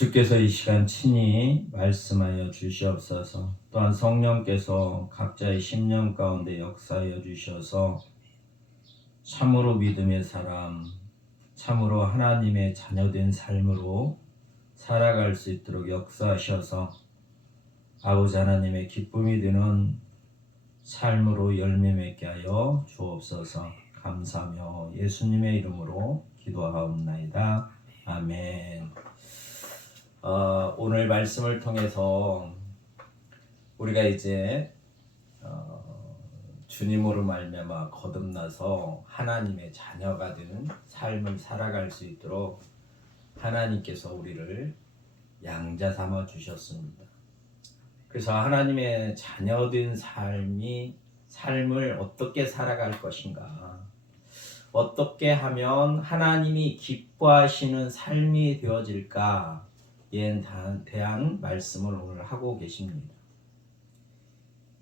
주께서 이 시간 친히 말씀하여 주시옵소서. 또한 성령께서 각자의 심령 가운데 역사하여 주셔서 참으로 믿음의 사람, 참으로 하나님의 자녀된 삶으로 살아갈 수 있도록 역사하셔서 아버지 하나님의 기쁨이 되는 삶으로 열매 맺게 하여 주옵소서. 감사하며 예수님의 이름으로 기도하옵나이다. 아멘. 오늘 말씀을 통해서 우리가 이제 주님으로 말미암아 거듭나서 하나님의 자녀가 되는 삶을 살아갈 수 있도록 하나님께서 우리를 양자 삼아 주셨습니다. 그래서 하나님의 자녀된 삶을 어떻게 살아갈 것인가, 어떻게 하면 하나님이 기뻐하시는 삶이 되어질까 에 대한 말씀을 오늘 하고 계십니다.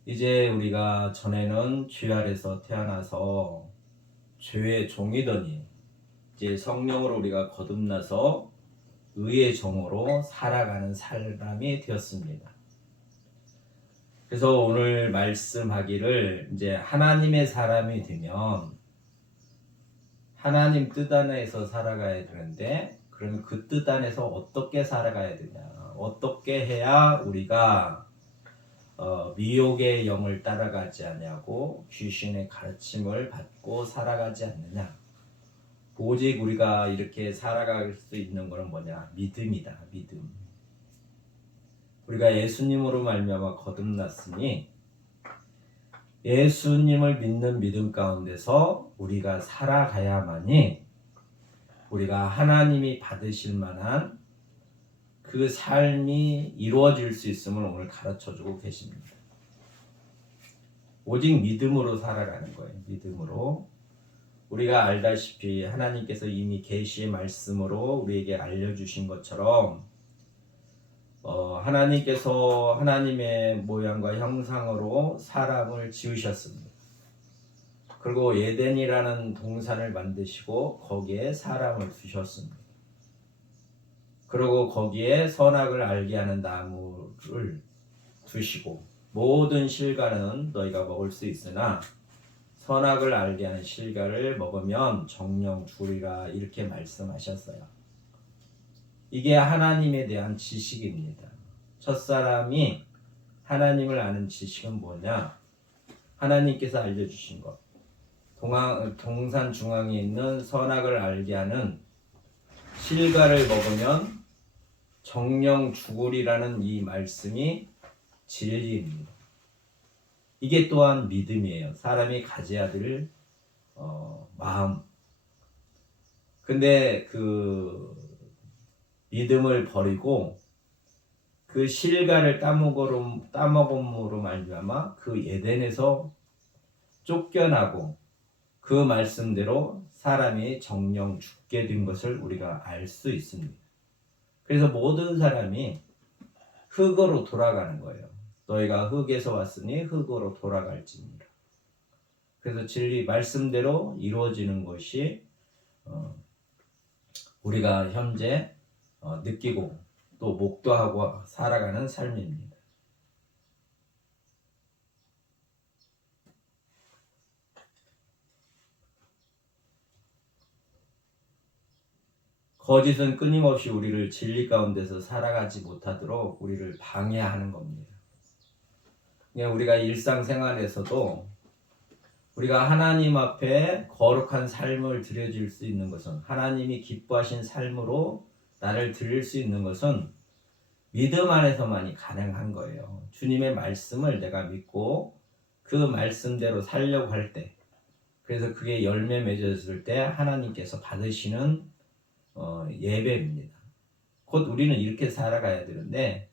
이제 우리가 전에는 죄 아래서 태어나서 죄의 종이더니 이제 성령으로 우리가 거듭나서 의의 종으로 살아가는 사람이 되었습니다. 그래서 오늘 말씀하기를 이제 하나님의 사람이 되면 하나님 뜻 안에서 살아가야 되는데, 그러면 그 뜻 안에서 어떻게 살아가야 되냐, 어떻게 해야 우리가 미혹의 영을 따라가지 않냐고 귀신의 가르침을 받고 살아가지 않느냐. 오직 우리가 이렇게 살아갈 수 있는 것은 뭐냐? 믿음이다. 믿음. 우리가 예수님으로 말미암아 거듭났으니 예수님을 믿는 믿음 가운데서 우리가 살아가야만이 우리가 하나님이 받으실 만한 그 삶이 이루어질 수 있음을 오늘 가르쳐주고 계십니다. 오직 믿음으로 살아가는 거예요. 믿음으로. 우리가 알다시피 하나님께서 이미 계시의 말씀으로 우리에게 알려주신 것처럼 하나님께서 하나님의 모양과 형상으로 사람을 지으셨습니다. 그리고 에덴이라는 동산을 만드시고 거기에 사람을 두셨습니다. 그리고 거기에 선악을 알게 하는 나무를 두시고 모든 실과는 너희가 먹을 수 있으나 선악을 알게 하는 실과를 먹으면 정령 죽으리라, 이렇게 말씀하셨어요. 이게 하나님에 대한 지식입니다. 첫사람이 하나님을 아는 지식은 뭐냐? 하나님께서 알려주신 것. 동산 중앙에 있는 선악을 알게 하는 실과를 먹으면 정령 죽으리라는 이 말씀이 진리입니다. 이게 또한 믿음이에요. 사람이 가져야 될 마음. 근데 그 믿음을 버리고 그 실과를 따먹음으로 말미암아 그 에덴에서 쫓겨나고 그 말씀대로 사람이 정령 죽게 된 것을 우리가 알 수 있습니다. 그래서 모든 사람이 흙으로 돌아가는 거예요. 너희가 흙에서 왔으니 흙으로 돌아갈지니라. 그래서 진리 말씀대로 이루어지는 것이 우리가 현재 느끼고 또 목도하고 살아가는 삶입니다. 거짓은 끊임없이 우리를 진리 가운데서 살아가지 못하도록 우리를 방해하는 겁니다. 우리가 일상생활에서도 우리가 하나님 앞에 거룩한 삶을 드려질 수 있는 것은, 하나님이 기뻐하신 삶으로 나를 드릴 수 있는 것은 믿음 안에서만이 가능한 거예요. 주님의 말씀을 내가 믿고 그 말씀대로 살려고 할 때, 그래서 그게 열매 맺었을 때 하나님께서 받으시는 예배입니다. 곧 우리는 이렇게 살아가야 되는데,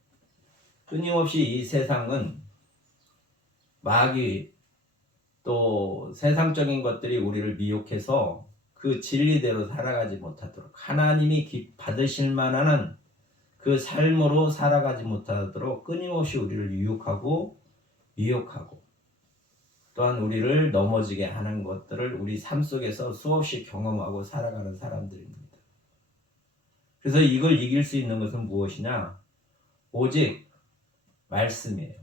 끊임없이 이 세상은 마귀 또 세상적인 것들이 우리를 미혹해서 그 진리대로 살아가지 못하도록, 하나님이 받으실 만한 그 삶으로 살아가지 못하도록 끊임없이 우리를 유혹하고 미혹하고, 또한 우리를 넘어지게 하는 것들을 우리 삶 속에서 수없이 경험하고 살아가는 사람들입니다. 그래서 이걸 이길 수 있는 것은 무엇이냐? 오직 말씀이에요.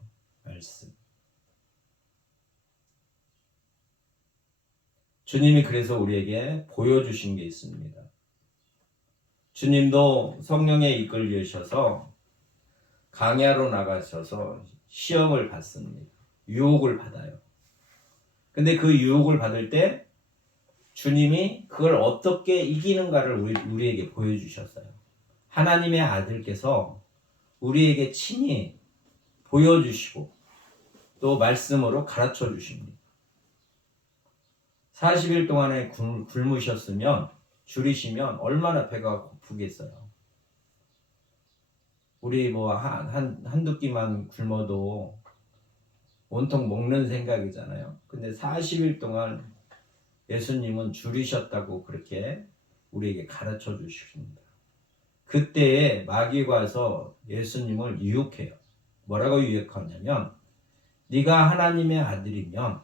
말씀. 주님이 그래서 우리에게 보여주신 게 있습니다. 주님도 성령에 이끌리셔서 강야로 나가셔서 시험을 받습니다. 유혹을 받아요. 근데 그 유혹을 받을 때 주님이 그걸 어떻게 이기는가를 우리에게 보여주셨어요. 하나님의 아들께서 우리에게 친히 보여주시고 또 말씀으로 가르쳐 주십니다. 40일 동안에 굶으셨으면 줄이시면 얼마나 배가 고프겠어요. 우리 뭐 한두 끼만 굶어도 온통 먹는 생각이잖아요. 근데 40일 동안 예수님은 줄이셨다고 그렇게 우리에게 가르쳐 주십니다. 그때에 마귀가 와서 예수님을 유혹해요. 뭐라고 유혹하냐면 네가 하나님의 아들이면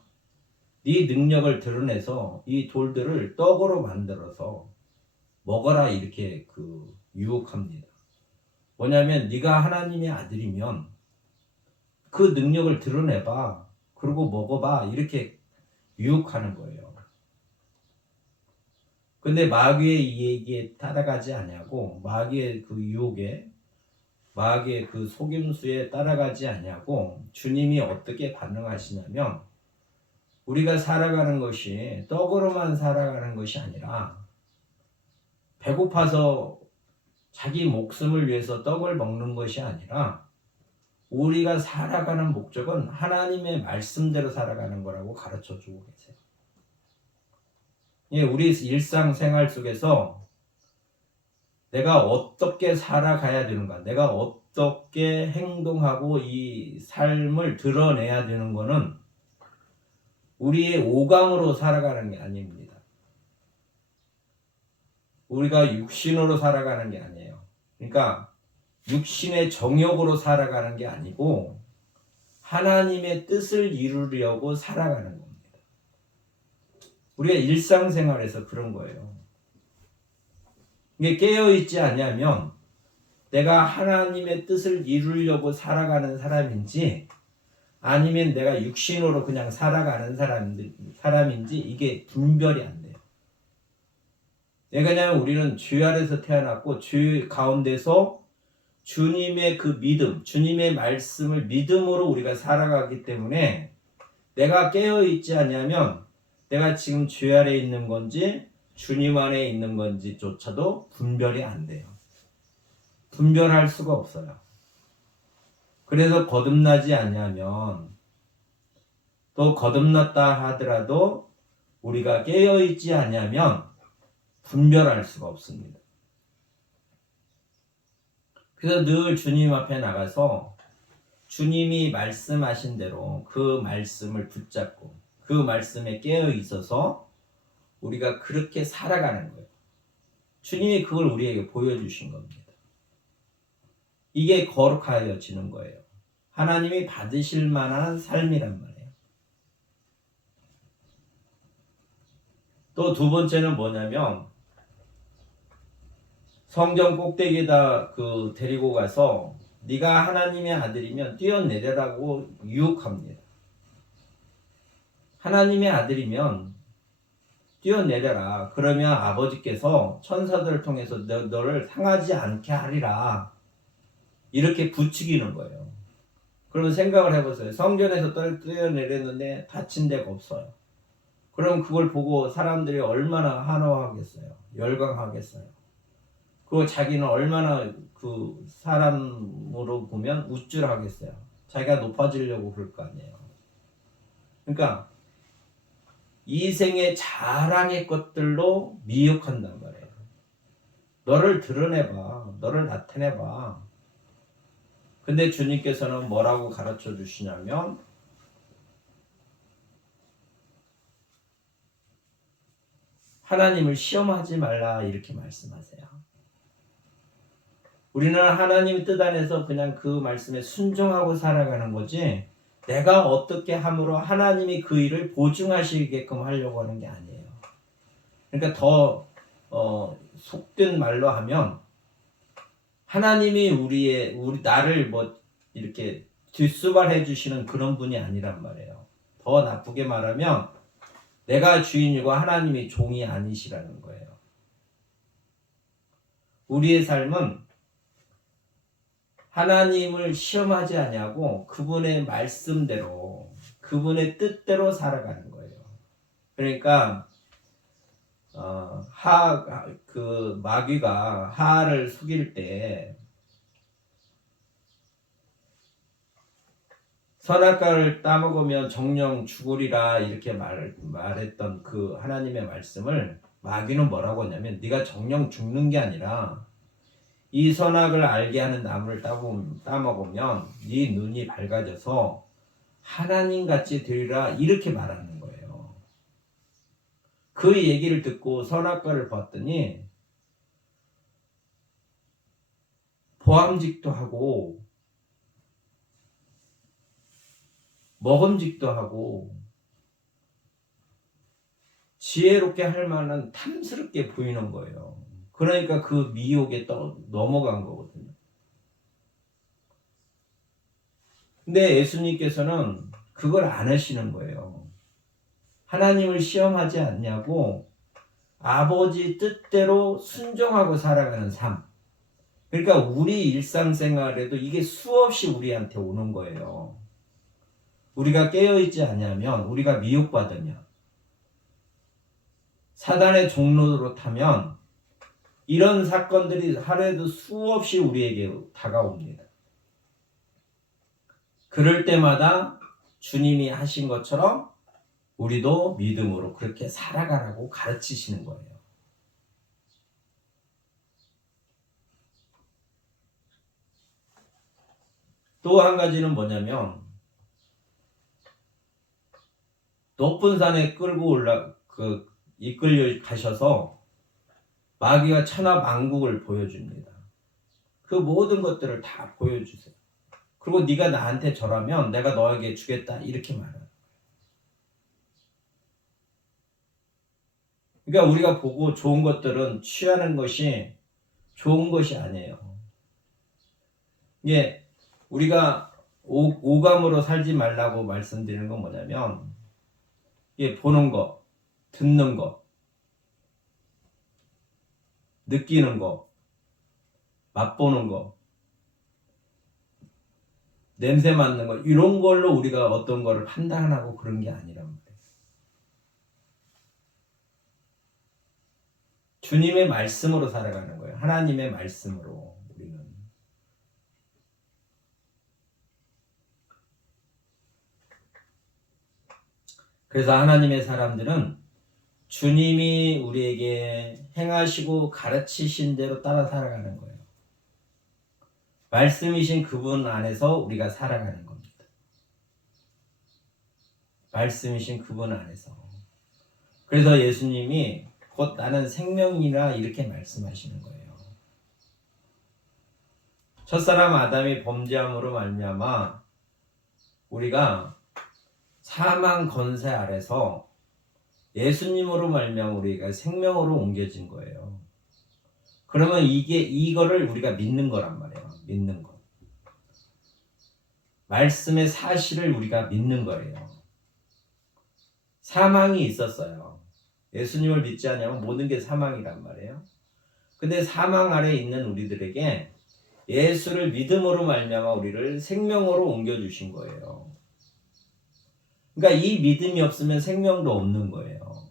네 능력을 드러내서 이 돌들을 떡으로 만들어서 먹어라, 이렇게 유혹합니다. 뭐냐면 네가 하나님의 아들이면 그 능력을 드러내봐, 그리고 먹어봐, 이렇게 유혹하는 거예요. 근데 마귀의 이 얘기에 따라가지 아니하고 마귀의 그 유혹에, 마귀의 그 속임수에 따라가지 아니하고 주님이 어떻게 반응하시냐면 우리가 살아가는 것이 떡으로만 살아가는 것이 아니라 배고파서 자기 목숨을 위해서 떡을 먹는 것이 아니라 우리가 살아가는 목적은 하나님의 말씀대로 살아가는 거라고 가르쳐 주고 계세요. 예, 우리 일상생활 속에서 내가 어떻게 살아가야 되는가, 내가 어떻게 행동하고 이 삶을 드러내야 되는 거는 우리의 오감으로 살아가는 게 아닙니다. 우리가 육신으로 살아가는 게 아니에요. 그러니까 육신의 정욕으로 살아가는 게 아니고 하나님의 뜻을 이루려고 살아가는 겁니다. 우리가 일상생활에서 그런 거예요. 이게 깨어있지 않냐면 내가 하나님의 뜻을 이루려고 살아가는 사람인지 아니면 내가 육신으로 그냥 살아가는 사람인지 이게 분별이 안 돼요. 왜냐하면 우리는 죄 아래서 태어났고 죄 가운데서 주님의 그 믿음, 주님의 말씀을 믿음으로 우리가 살아가기 때문에 내가 깨어있지 않냐면 내가 지금 죄 아래 있는 건지 주님 안에 있는 건지조차도 분별이 안 돼요. 분별할 수가 없어요. 그래서 거듭나지 않냐면, 또 거듭났다 하더라도 우리가 깨어있지 않냐면 분별할 수가 없습니다. 그래서 늘 주님 앞에 나가서 주님이 말씀하신 대로 그 말씀을 붙잡고 그 말씀에 깨어 있어서 우리가 그렇게 살아가는 거예요. 주님이 그걸 우리에게 보여주신 겁니다. 이게 거룩하여지는 거예요. 하나님이 받으실 만한 삶이란 말이에요. 또 두 번째는 뭐냐면 성전 꼭대기에다 데리고 가서 네가 하나님의 아들이면 뛰어내려라고 유혹합니다. 하나님의 아들이면 뛰어내려라. 그러면 아버지께서 천사들을 통해서 너를 상하지 않게 하리라. 이렇게 부추기는 거예요. 그러면 생각을 해보세요. 성전에서 뛰어내렸는데 다친 데가 없어요. 그럼 그걸 보고 사람들이 얼마나 환호하겠어요. 열광하겠어요. 그리고 자기는 얼마나 그 사람으로 보면 우쭐하겠어요. 자기가 높아지려고 그럴 거 아니에요. 그러니까 이 생의 자랑의 것들로 미혹한단 말이에요. 너를 드러내봐. 너를 나타내봐. 근데 주님께서는 뭐라고 가르쳐 주시냐면 하나님을 시험하지 말라, 이렇게 말씀하세요. 우리는 하나님의 뜻 안에서 그냥 그 말씀에 순종하고 살아가는 거지 내가 어떻게 함으로 하나님이 그 일을 보증하시게끔 하려고 하는 게 아니에요. 그러니까 더 속된 말로 하면 하나님이 우리 나를 뭐 이렇게 뒷수발해 주시는 그런 분이 아니란 말이에요. 더 나쁘게 말하면 내가 주인이고 하나님이 종이 아니시라는 거예요. 우리의 삶은 하나님을 시험하지 아니하고 그분의 말씀대로, 그분의 뜻대로 살아가는 거예요. 그러니까 그 마귀가 하를 속일 때 선악과를 따먹으면 정령 죽으리라 이렇게 말했던 그 하나님의 말씀을 마귀는 뭐라고 하냐면 네가 정령 죽는 게 아니라 이 선악을 알게 하는 나무를 따먹으면 네 눈이 밝아져서 하나님같이 되리라 이렇게 말하는 거예요. 그 얘기를 듣고 선악과를 봤더니 보암직도 하고 먹음직도 하고 지혜롭게 할 만한 탐스럽게 보이는 거예요. 그러니까 그 미혹에 넘어간 거거든요. 근데 예수님께서는 그걸 안 하시는 거예요. 하나님을 시험하지 않냐고 아버지 뜻대로 순종하고 살아가는 삶. 그러니까 우리 일상생활에도 이게 수없이 우리한테 오는 거예요. 우리가 깨어있지 않냐면, 우리가 미혹받으면, 사단의 종로로 타면 이런 사건들이 하루에도 수없이 우리에게 다가옵니다. 그럴 때마다 주님이 하신 것처럼 우리도 믿음으로 그렇게 살아가라고 가르치시는 거예요. 또 한 가지는 뭐냐면 높은 산에 이끌려 가셔서 마귀가 천하만국을 보여줍니다. 그 모든 것들을 다 보여주세요. 그리고 네가 나한테 절하면 내가 너에게 주겠다 이렇게 말해요. 그러니까 우리가 보고 좋은 것들은 취하는 것이 좋은 것이 아니에요. 이게 우리가 오감으로 살지 말라고 말씀드리는 건 뭐냐면 이게 보는 거, 듣는 거, 느끼는 거, 맛보는 거, 냄새 맡는 거 이런 걸로 우리가 어떤 거를 판단하고 그런 게 아니란 말이에요. 주님의 말씀으로 살아가는 거예요. 하나님의 말씀으로 우리는. 그래서 하나님의 사람들은 주님이 우리에게 행하시고 가르치신 대로 따라 살아가는 거예요. 말씀이신 그분 안에서 우리가 살아가는 겁니다. 말씀이신 그분 안에서. 그래서 예수님이 곧 나는 생명이라 이렇게 말씀하시는 거예요. 첫사람 아담이 범죄함으로 말미암아 우리가 사망 권세 아래서 예수님으로 말미암아 우리가 생명으로 옮겨진 거예요. 그러면 이거를 우리가 믿는 거란 말이에요. 믿는 거. 말씀의 사실을 우리가 믿는 거예요. 사망이 있었어요. 예수님을 믿지 않으면 모든 게 사망이란 말이에요. 근데 사망 아래 있는 우리들에게 예수를 믿음으로 말미암아 우리를 생명으로 옮겨주신 거예요. 그러니까 이 믿음이 없으면 생명도 없는 거예요.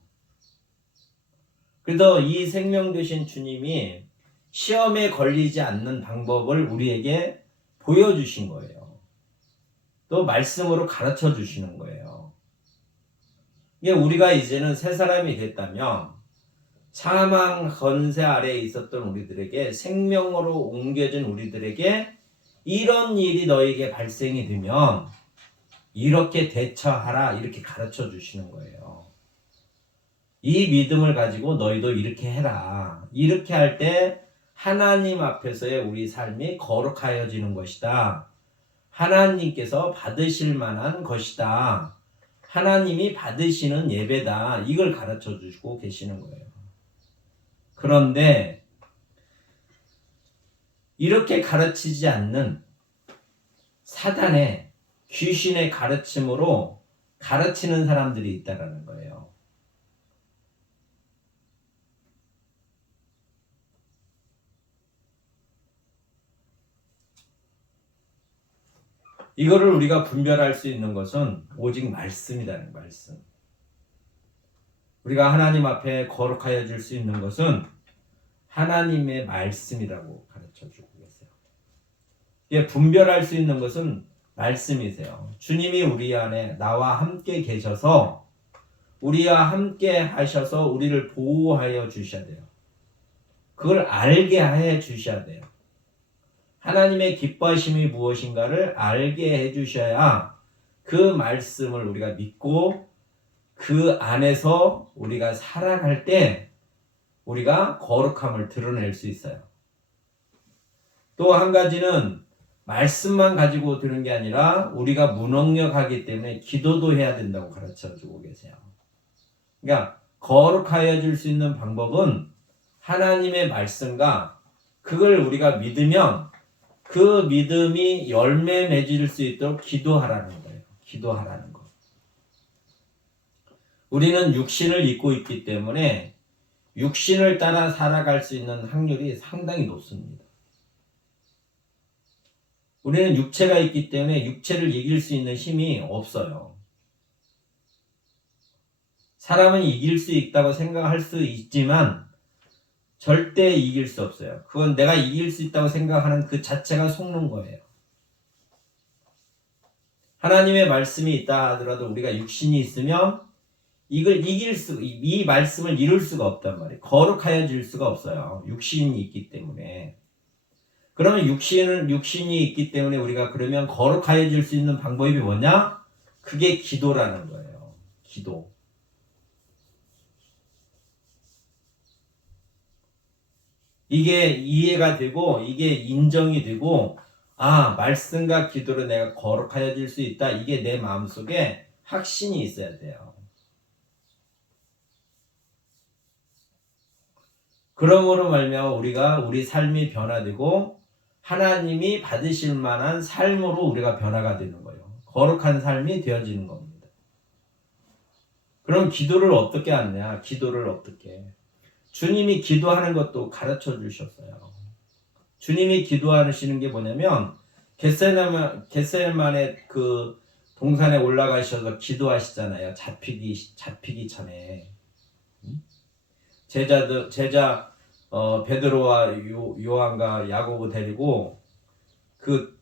그래서 이 생명 되신 주님이 시험에 걸리지 않는 방법을 우리에게 보여주신 거예요. 또 말씀으로 가르쳐 주시는 거예요. 이게 우리가 이제는 새 사람이 됐다면 사망 권세 아래에 있었던 우리들에게 생명으로 옮겨진 우리들에게 이런 일이 너에게 발생이 되면 이렇게 대처하라 이렇게 가르쳐 주시는 거예요. 이 믿음을 가지고 너희도 이렇게 해라. 이렇게 할 때 하나님 앞에서의 우리 삶이 거룩하여지는 것이다. 하나님께서 받으실 만한 것이다. 하나님이 받으시는 예배다. 이걸 가르쳐 주시고 계시는 거예요. 그런데 이렇게 가르치지 않는 사단의 귀신의 가르침으로 가르치는 사람들이 있다라는 거예요. 이거를 우리가 분별할 수 있는 것은 오직 말씀이라는 말씀. 우리가 하나님 앞에 거룩하여질 수 있는 것은 하나님의 말씀이라고 가르쳐주고 계세요. 이게 분별할 수 있는 것은 말씀이세요. 주님이 우리 안에 나와 함께 계셔서 우리와 함께 하셔서 우리를 보호하여 주셔야 돼요. 그걸 알게 해 주셔야 돼요. 하나님의 기뻐하심이 무엇인가를 알게 해 주셔야 그 말씀을 우리가 믿고 그 안에서 우리가 살아갈 때 우리가 거룩함을 드러낼 수 있어요. 또 한 가지는 말씀만 가지고 드는 게 아니라 우리가 무능력하기 때문에 기도도 해야 된다고 가르쳐주고 계세요. 그러니까 거룩하여질 수 있는 방법은 하나님의 말씀과 그걸 우리가 믿으면 그 믿음이 열매 맺을 수 있도록 기도하라는 거예요. 기도하라는 거. 우리는 육신을 입고 있기 때문에 육신을 따라 살아갈 수 있는 확률이 상당히 높습니다. 우리는 육체가 있기 때문에 육체를 이길 수 있는 힘이 없어요. 사람은 이길 수 있다고 생각할 수 있지만 절대 이길 수 없어요. 그건 내가 이길 수 있다고 생각하는 그 자체가 속는 거예요. 하나님의 말씀이 있다 하더라도 우리가 육신이 있으면 이걸 이 말씀을 이룰 수가 없단 말이에요. 거룩하여질 수가 없어요. 육신이 있기 때문에. 그러면 육신이 있기 때문에 우리가 그러면 거룩하여질 수 있는 방법이 뭐냐? 그게 기도라는 거예요. 기도. 이게 이해가 되고 이게 인정이 되고 말씀과 기도로 내가 거룩하여질 수 있다. 이게 내 마음속에 확신이 있어야 돼요. 그러므로 말미암아 우리가 우리 삶이 변화되고 하나님이 받으실 만한 삶으로 우리가 변화가 되는 거예요. 거룩한 삶이 되어지는 겁니다. 그럼 기도를 어떻게 하느냐? 기도를 어떻게? 주님이 기도하는 것도 가르쳐 주셨어요. 주님이 기도하시는 게 뭐냐면 겟세마네 그 동산에 올라가셔서 기도하시잖아요. 잡히기 전에. 제자 베드로와 요한과 야고보 데리고 그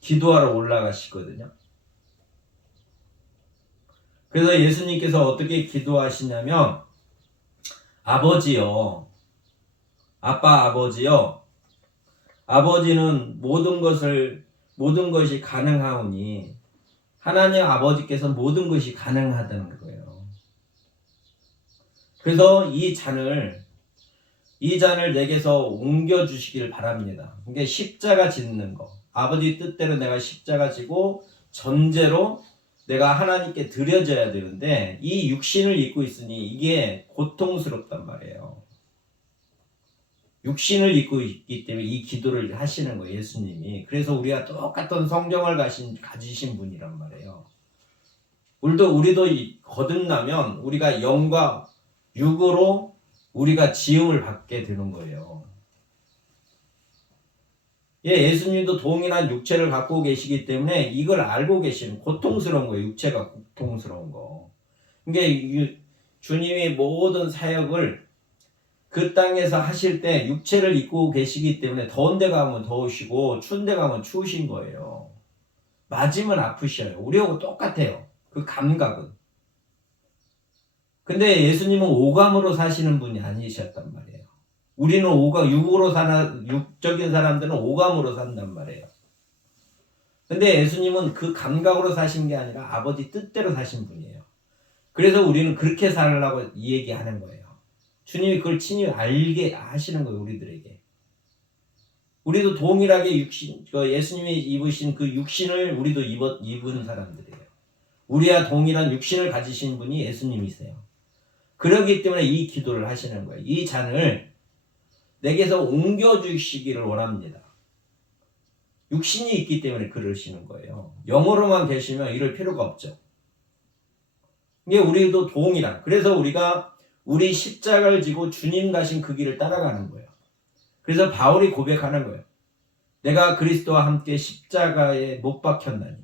기도하러 올라가시거든요. 그래서 예수님께서 어떻게 기도하시냐면 아버지요, 아버지요, 아버지는 모든 것이 가능하오니 하나님 아버지께서 모든 것이 가능하다는 거예요. 그래서 이 잔을 내게서 옮겨주시길 바랍니다. 그게 십자가 짓는 거. 아버지 뜻대로 내가 십자가 지고 전제로 내가 하나님께 드려져야 되는데 이 육신을 입고 있으니 이게 고통스럽단 말이에요. 육신을 입고 있기 때문에 이 기도를 하시는 거예요. 예수님이. 그래서 우리가 똑같은 성경을 가지신 분이란 말이에요. 우리도 거듭나면 우리가 영과 육으로 우리가 지음을 받게 되는 거예요. 예수님도 동일한 육체를 갖고 계시기 때문에 이걸 알고 계시는 고통스러운 거예요. 육체가 고통스러운 거. 그러니까 주님이 모든 사역을 그 땅에서 하실 때 육체를 입고 계시기 때문에 더운 데 가면 더우시고 추운 데 가면 추우신 거예요. 맞으면 아프셔요. 우리하고 똑같아요. 그 감각은. 근데 예수님은 오감으로 사시는 분이 아니셨단 말이에요. 우리는 육적인 사람들은 오감으로 산단 말이에요. 근데 예수님은 그 감각으로 사신 게 아니라 아버지 뜻대로 사신 분이에요. 그래서 우리는 그렇게 살라고 이 얘기하는 거예요. 주님이 그걸 친히 알게 하시는 거예요, 우리들에게. 우리도 동일하게 예수님이 입으신 그 육신을 우리도 입은 사람들이에요. 우리와 동일한 육신을 가지신 분이 예수님이세요. 그렇기 때문에 이 기도를 하시는 거예요. 이 잔을 내게서 옮겨주시기를 원합니다. 육신이 있기 때문에 그러시는 거예요. 영으로만 계시면 이럴 필요가 없죠. 이게 우리도 동일한. 그래서 우리가 우리 십자가를 지고 주님 가신 그 길을 따라가는 거예요. 그래서 바울이 고백하는 거예요. 내가 그리스도와 함께 십자가에 못 박혔나니.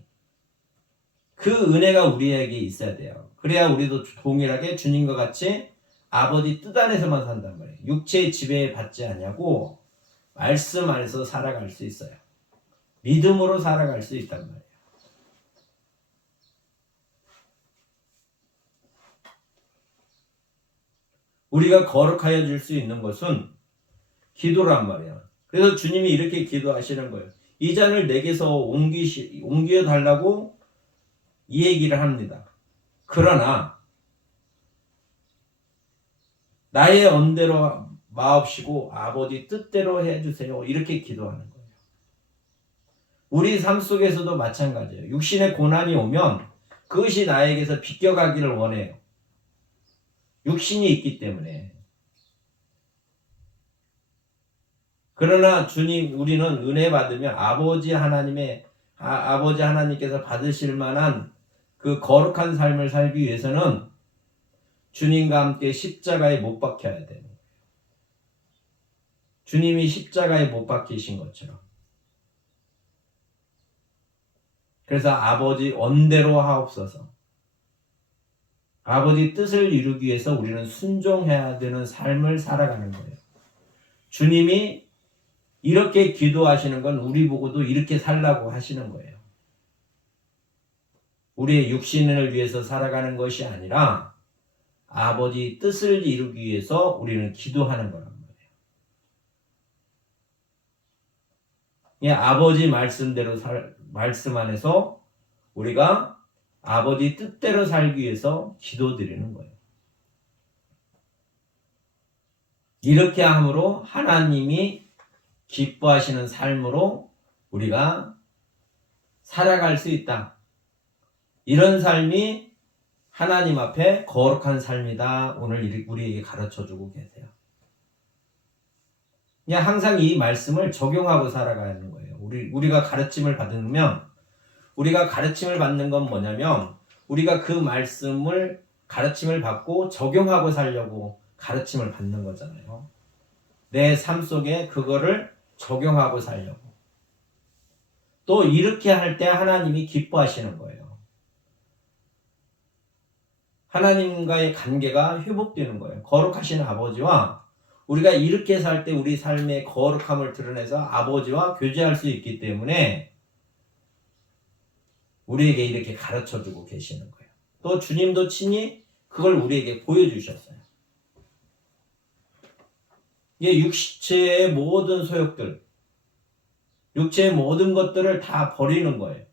그 은혜가 우리에게 있어야 돼요. 그래야 우리도 동일하게 주님과 같이 아버지 뜻 안에서만 산단 말이에요. 육체의 지배에 받지 않냐고 말씀 안에서 살아갈 수 있어요. 믿음으로 살아갈 수 있단 말이에요. 우리가 거룩하여 질 수 있는 것은 기도란 말이에요. 그래서 주님이 이렇게 기도하시는 거예요. 이 잔을 내게서 옮겨 달라고 이 얘기를 합니다. 그러나 나의 언대로 마옵시고 아버지 뜻대로 해주세요. 이렇게 기도하는 거예요. 우리 삶 속에서도 마찬가지예요. 육신의 고난이 오면 그것이 나에게서 비껴가기를 원해요. 육신이 있기 때문에. 그러나 주님, 우리는 은혜 받으면 아버지 하나님께서 받으실 만한 그 거룩한 삶을 살기 위해서는 주님과 함께 십자가에 못 박혀야 돼요. 주님이 십자가에 못 박히신 것처럼. 그래서 아버지 언대로 하옵소서. 아버지 뜻을 이루기 위해서 우리는 순종해야 되는 삶을 살아가는 거예요. 주님이 이렇게 기도하시는 건 우리 보고도 이렇게 살라고 하시는 거예요. 우리의 육신을 위해서 살아가는 것이 아니라 아버지 뜻을 이루기 위해서 우리는 기도하는 거란 말이에요. 아버지 말씀대로 말씀 안에서 우리가 아버지 뜻대로 살기 위해서 기도드리는 거예요. 이렇게 함으로 하나님이 기뻐하시는 삶으로 우리가 살아갈 수 있다. 이런 삶이 하나님 앞에 거룩한 삶이다. 오늘 우리에게 가르쳐주고 계세요. 그냥 항상 이 말씀을 적용하고 살아가는 거예요. 우리가 가르침을 받으면 우리가 가르침을 받는 건 뭐냐면 우리가 그 말씀을 가르침을 받고 적용하고 살려고 가르침을 받는 거잖아요. 내 삶 속에 그거를 적용하고 살려고. 또 이렇게 할 때 하나님이 기뻐하시는 거예요. 하나님과의 관계가 회복되는 거예요. 거룩하신 아버지와 우리가 이렇게 살 때 우리 삶의 거룩함을 드러내서 아버지와 교제할 수 있기 때문에 우리에게 이렇게 가르쳐주고 계시는 거예요. 또 주님도 친히 그걸 우리에게 보여주셨어요. 이게 육체의 모든 소욕들, 육체의 모든 것들을 다 버리는 거예요.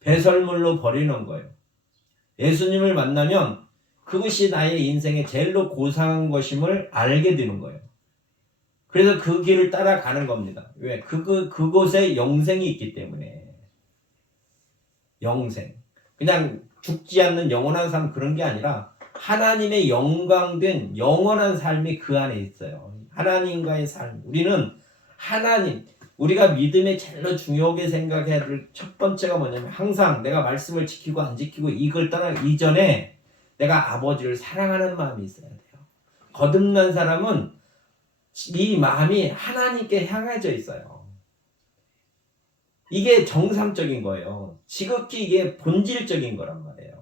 배설물로 버리는 거예요. 예수님을 만나면 그것이 나의 인생의 제일로 고상한 것임을 알게 되는 거예요. 그래서 그 길을 따라가는 겁니다. 왜? 그곳에 영생이 있기 때문에. 영생. 그냥 죽지 않는 영원한 삶 그런 게 아니라 하나님의 영광된 영원한 삶이 그 안에 있어요. 하나님과의 삶. 우리는 우리가 믿음에 제일 중요하게 생각해야 될 첫 번째가 뭐냐면 항상 내가 말씀을 지키고 안 지키고 이걸 떠나기 이전에 내가 아버지를 사랑하는 마음이 있어야 돼요. 거듭난 사람은 이 마음이 하나님께 향해져 있어요. 이게 정상적인 거예요. 지극히 이게 본질적인 거란 말이에요.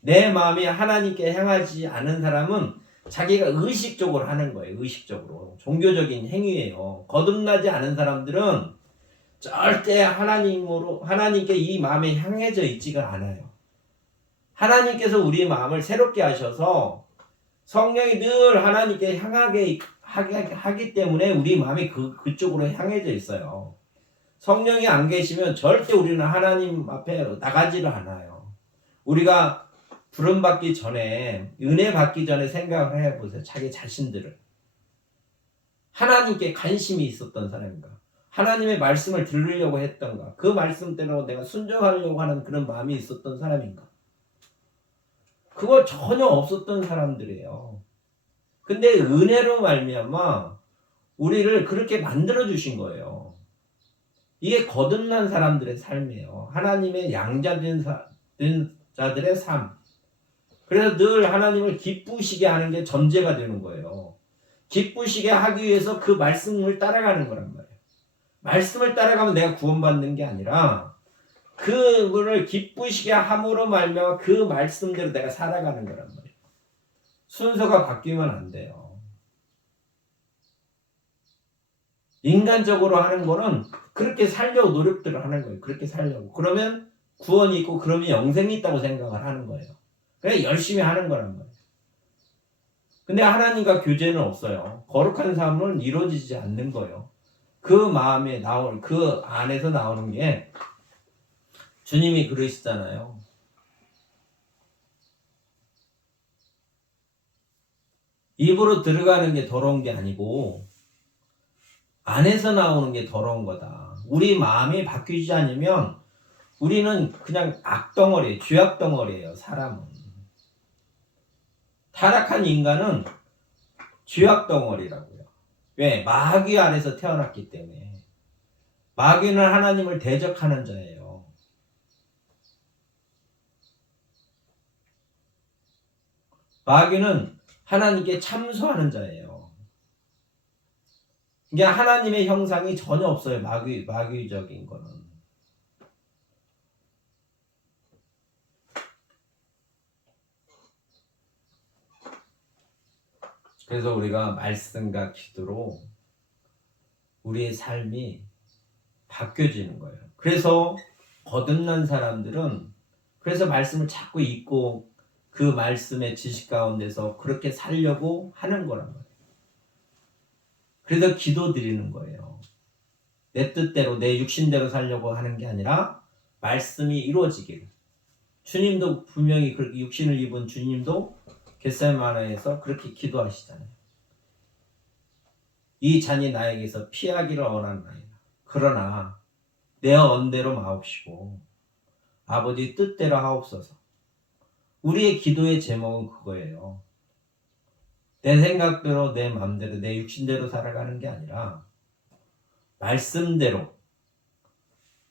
내 마음이 하나님께 향하지 않은 사람은 자기가 의식적으로 하는 거예요. 의식적으로. 종교적인 행위예요. 거듭나지 않은 사람들은 절대 하나님께 이 마음이 향해져 있지가 않아요. 하나님께서 우리의 마음을 새롭게 하셔서 성령이 늘 하나님께 향하게 하기 때문에 우리 마음이 그쪽으로 향해져 있어요. 성령이 안 계시면 절대 우리는 하나님 앞에 나가지를 않아요. 우리가 부름 받기 전에, 은혜 받기 전에 생각을 해보세요. 자기 자신들을. 하나님께 관심이 있었던 사람인가? 하나님의 말씀을 들으려고 했던가? 그 말씀대로 내가 순종하려고 하는 그런 마음이 있었던 사람인가? 그거 전혀 없었던 사람들이에요. 근데 은혜로 말미암아 우리를 그렇게 만들어 주신 거예요. 이게 거듭난 사람들의 삶이에요. 하나님의 양자된 된 자들의 삶. 그래서 늘 하나님을 기쁘시게 하는 게 전제가 되는 거예요. 기쁘시게 하기 위해서 그 말씀을 따라가는 거란 말이에요. 말씀을 따라가면 내가 구원받는 게 아니라 그분을 기쁘시게 함으로 말미암아 그 말씀대로 내가 살아가는 거란 말이에요. 순서가 바뀌면 안 돼요. 인간적으로 하는 거는 그렇게 살려고 노력들을 하는 거예요. 그렇게 살려고. 그러면 구원이 있고 그러면 영생이 있다고 생각을 하는 거예요. 그래 열심히 하는 거란 말이에요. 근데 하나님과 교제는 없어요. 거룩한 삶은 이루어지지 않는 거예요. 그 마음에 나올 그 안에서 나오는 게 주님이 그러시잖아요. 입으로 들어가는 게 더러운 게 아니고 안에서 나오는 게 더러운 거다. 우리 마음이 바뀌지 않으면 우리는 그냥 악덩어리예요. 죄악덩어리예요. 사람은. 타락한 인간은 죄악덩어리라고요. 왜? 마귀 안에서 태어났기 때문에. 마귀는 하나님을 대적하는 자예요. 마귀는 하나님께 참소하는 자예요. 이게 하나님의 형상이 전혀 없어요. 마귀적인 거는. 그래서 우리가 말씀과 기도로 우리의 삶이 바뀌어지는 거예요. 그래서 거듭난 사람들은 그래서 말씀을 자꾸 읽고 그 말씀의 지식 가운데서 그렇게 살려고 하는 거란 말이에요. 그래서 기도 드리는 거예요. 내 뜻대로 내 육신대로 살려고 하는 게 아니라 말씀이 이루어지기를. 주님도 분명히 그렇게 육신을 입은 주님도 겟세마네에서 그렇게 기도하시잖아요. 이 잔이 나에게서 피하기를 원하나이다. 그러나 내 언대로 마옵시고 아버지 뜻대로 하옵소서. 우리의 기도의 제목은 그거예요. 내 생각대로 내 마음대로 내 육신대로 살아가는 게 아니라 말씀대로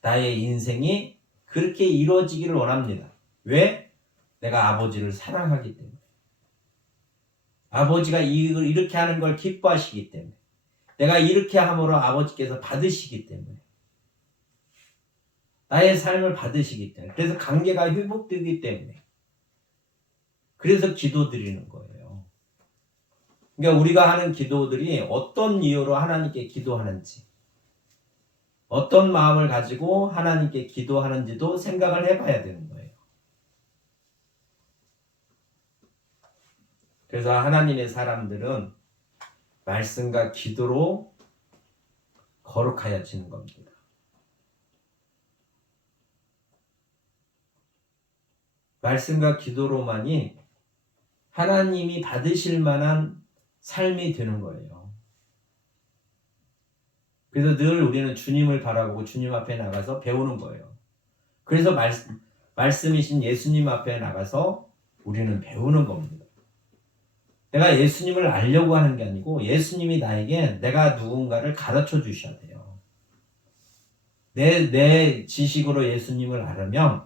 나의 인생이 그렇게 이루어지기를 원합니다. 왜? 내가 아버지를 사랑하기 때문에. 아버지가 이렇게 하는 걸 기뻐하시기 때문에. 내가 이렇게 함으로 아버지께서 받으시기 때문에. 나의 삶을 받으시기 때문에. 그래서 관계가 회복되기 때문에. 그래서 기도드리는 거예요. 그러니까 우리가 하는 기도들이 어떤 이유로 하나님께 기도하는지, 어떤 마음을 가지고 하나님께 기도하는지도 생각을 해봐야 되는 거예요. 그래서 하나님의 사람들은 말씀과 기도로 거룩하여지는 겁니다. 말씀과 기도로만이 하나님이 받으실 만한 삶이 되는 거예요. 그래서 늘 우리는 주님을 바라보고 주님 앞에 나가서 배우는 거예요. 그래서 말씀이신 예수님 앞에 나가서 우리는 배우는 겁니다. 내가 예수님을 알려고 하는 게 아니고 예수님이 나에게 내가 누군가를 가르쳐 주셔야 돼요. 내 지식으로 예수님을 알으면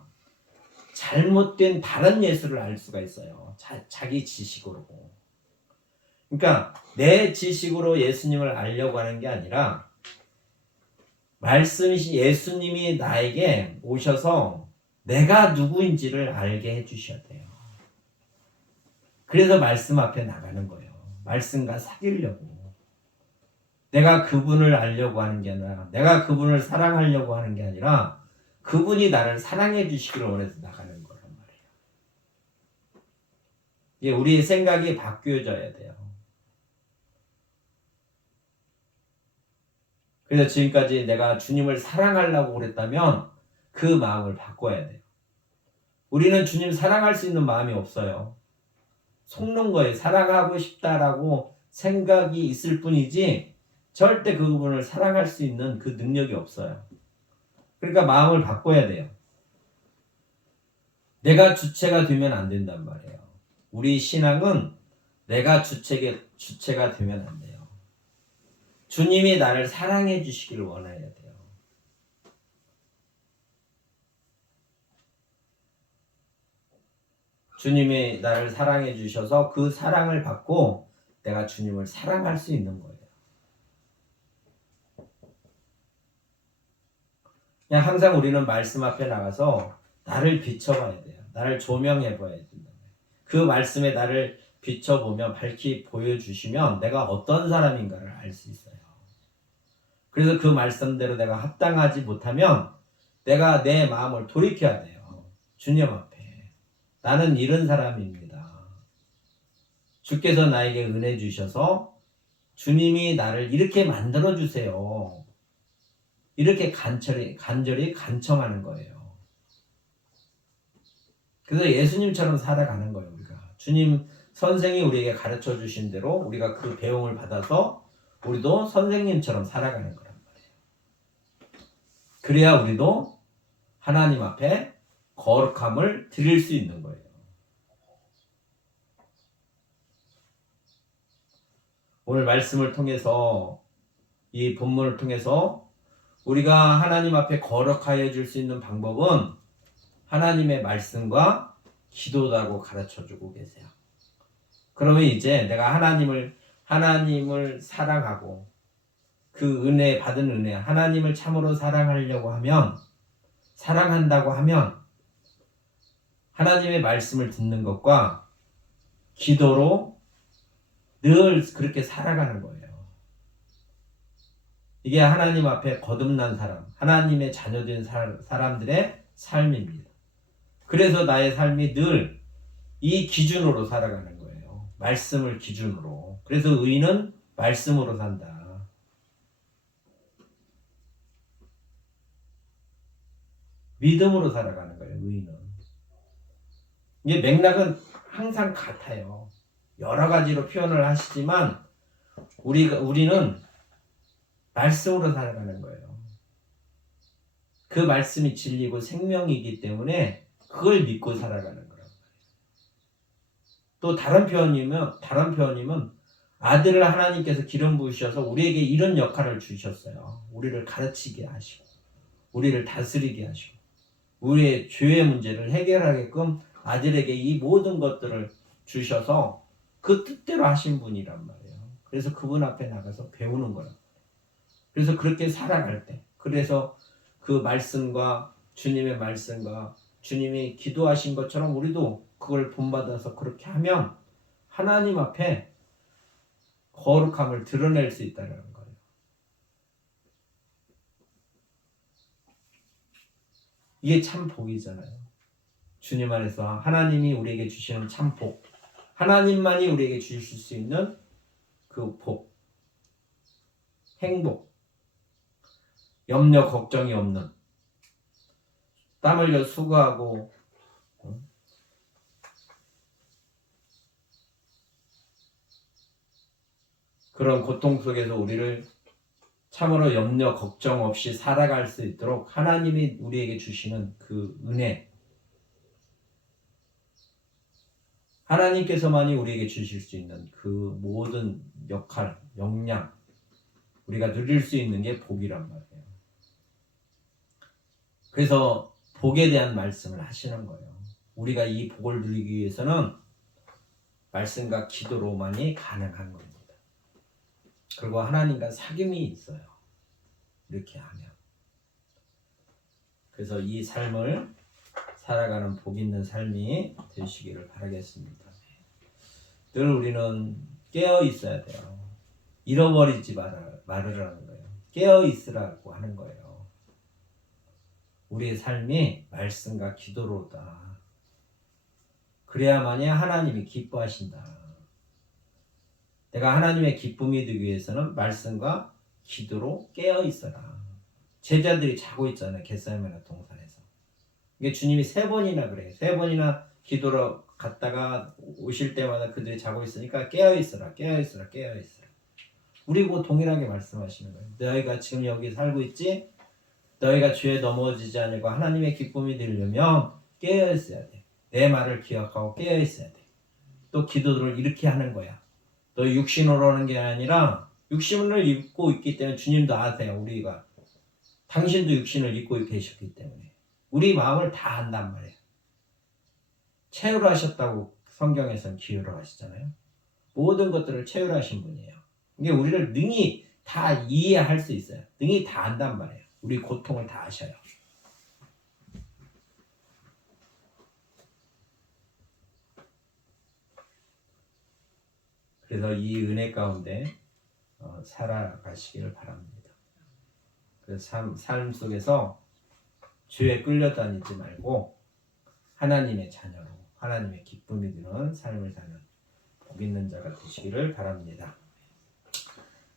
잘못된 다른 예수를 알 수가 있어요. 자기 지식으로. 그러니까 내 지식으로 예수님을 알려고 하는 게 아니라 말씀이신 예수님이 나에게 오셔서 내가 누구인지를 알게 해주셔야 돼요. 그래서 말씀 앞에 나가는 거예요. 말씀과 사귀려고. 내가 그분을 알려고 하는 게 아니라 내가 그분을 사랑하려고 하는 게 아니라 그분이 나를 사랑해 주시기를 원해서 나가는 거란 말이에요. 이게 우리의 생각이 바뀌어져야 돼요. 그래서 지금까지 내가 주님을 사랑하려고 그랬다면 그 마음을 바꿔야 돼요. 우리는 주님 사랑할 수 있는 마음이 없어요. 속는 거예요. 사랑하고 싶다라고 생각이 있을 뿐이지 절대 그분을 사랑할 수 있는 그 능력이 없어요. 그러니까 마음을 바꿔야 돼요. 내가 주체가 되면 안 된단 말이에요. 우리 신앙은 내가 주체가 되면 안 돼요. 주님이 나를 사랑해 주시기를 원해야 돼요. 주님이 나를 사랑해 주셔서 그 사랑을 받고 내가 주님을 사랑할 수 있는 거예요. 그냥 항상 우리는 말씀 앞에 나가서 나를 비춰봐야 돼요. 나를 조명해 봐야 된다. 그 말씀에 나를 비춰보면 밝히 보여주시면 내가 어떤 사람인가를 알 수 있어요. 그래서 그 말씀대로 내가 합당하지 못하면 내가 내 마음을 돌이켜야 돼요. 주님 앞에. 나는 이런 사람입니다. 주께서 나에게 은혜 주셔서 주님이 나를 이렇게 만들어주세요. 이렇게 간절히 간청하는 거예요. 그래서 예수님처럼 살아가는 거예요. 우리가 주님 선생이 우리에게 가르쳐 주신 대로 우리가 그 배움을 받아서 우리도 선생님처럼 살아가는 거란 말이에요. 그래야 우리도 하나님 앞에 거룩함을 드릴 수 있는 거예요. 오늘 말씀을 통해서 이 본문을 통해서 우리가 하나님 앞에 거룩하여 줄 수 있는 방법은 하나님의 말씀과 기도라고 가르쳐 주고 계세요. 그러면 이제 내가 하나님을 사랑하고 그 은혜 받은 은혜, 하나님을 참으로 사랑하려고 하면, 사랑한다고 하면 하나님의 말씀을 듣는 것과 기도로 늘 그렇게 살아가는 거예요. 이게 하나님 앞에 거듭난 사람, 하나님의 자녀된 사람들의 삶입니다. 그래서 나의 삶이 늘 이 기준으로 살아가는 거예요. 말씀을 기준으로. 그래서 의인은 말씀으로 산다. 믿음으로 살아가는 거예요. 의인은. 이게 맥락은 항상 같아요. 여러 가지로 표현을 하시지만 우리는 말씀으로 살아가는 거예요. 그 말씀이 진리고 생명이기 때문에 그걸 믿고 살아가는 거란 말이에요. 또 다른 표현이면 아들을 하나님께서 기름 부으셔서 우리에게 이런 역할을 주셨어요. 우리를 가르치게 하시고 우리를 다스리게 하시고 우리의 죄의 문제를 해결하게끔 아들에게 이 모든 것들을 주셔서 그 뜻대로 하신 분이란 말이에요. 그래서 그분 앞에 나가서 배우는 거란 말이에요. 그래서 그렇게 살아갈 때, 그래서 그 말씀과 주님의 말씀과 주님이 기도하신 것처럼 우리도 그걸 본받아서 그렇게 하면 하나님 앞에 거룩함을 드러낼 수 있다는 거예요. 이게 참 복이잖아요. 주님 안에서 하나님이 우리에게 주시는 참 복, 하나님만이 우리에게 주실 수 있는 그 복, 행복, 염려 걱정이 없는, 땀 흘려 수고하고 그런 고통 속에서 우리를 참으로 염려 걱정 없이 살아갈 수 있도록 하나님이 우리에게 주시는 그 은혜, 하나님께서만이 우리에게 주실 수 있는 그 모든 역할, 역량, 우리가 누릴 수 있는 게 복이란 말이에요. 그래서 복에 대한 말씀을 하시는 거예요. 우리가 이 복을 누리기 위해서는 말씀과 기도로만이 가능한 겁니다. 그리고 하나님과 사귐이 있어요. 이렇게 하면. 그래서 이 삶을 살아가는 복 있는 삶이 되시기를 바라겠습니다. 늘 우리는 깨어 있어야 돼요. 잃어버리지 말으라는 거예요. 깨어 있으라고 하는 거예요. 우리의 삶이 말씀과 기도로다. 그래야만이 하나님이 기뻐하신다. 내가 하나님의 기쁨이 되기 위해서는 말씀과 기도로 깨어 있어라. 제자들이 자고 있잖아요. 겟세마네 동산에서. 이게 주님이 3번이나 그래요. 3번이나 기도로 갔다가 오실 때마다 그들이 자고 있으니까 깨어 있어라. 깨어 있어라. 깨어 있어라. 우리고 동일하게 말씀하시는 거예요. 너희가 지금 여기 살고 있지? 너희가 죄에 넘어지지 않고 하나님의 기쁨이 되려면 깨어 있어야 돼. 내 말을 기억하고 깨어 있어야 돼. 또 기도를 이렇게 하는 거야. 너 육신으로 하는 게 아니라 육신을 입고 있기 때문에 주님도 아세요. 우리가 당신도 육신을 입고 계셨기 때문에 우리 마음을 다 안단 말이에요. 체휼하셨다고 성경에서는 기여를 하시잖아요. 모든 것들을 체휼하신 분이에요. 이게 우리를 능히 다 이해할 수 있어요. 능히 다 안단 말이에요. 우리 고통을 다 아셔요. 그래서 이 은혜 가운데 살아가시기를 바랍니다. 그 삶 속에서 죄에 끌려다니지 말고 하나님의 자녀로 하나님의 기쁨이 드는 삶을 사는 복 있는 자가 되시기를 바랍니다.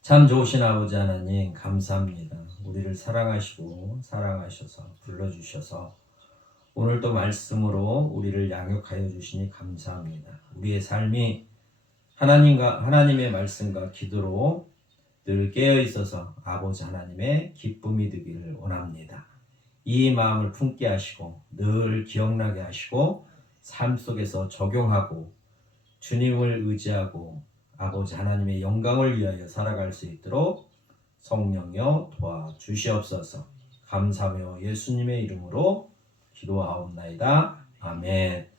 참 좋으신 아버지 하나님 감사합니다. 우리를 사랑하시고 사랑하셔서 불러주셔서 오늘도 말씀으로 우리를 양육하여 주시니 감사합니다. 우리의 삶이 하나님의 말씀과 기도로 늘 깨어 있어서 아버지 하나님의 기쁨이 되기를 원합니다. 이 마음을 품게 하시고 늘 기억나게 하시고 삶 속에서 적용하고 주님을 의지하고 아버지 하나님의 영광을 위하여 살아갈 수 있도록 성령여 도와주시옵소서. 감사하며 예수님의 이름으로 기도하옵나이다. 아멘.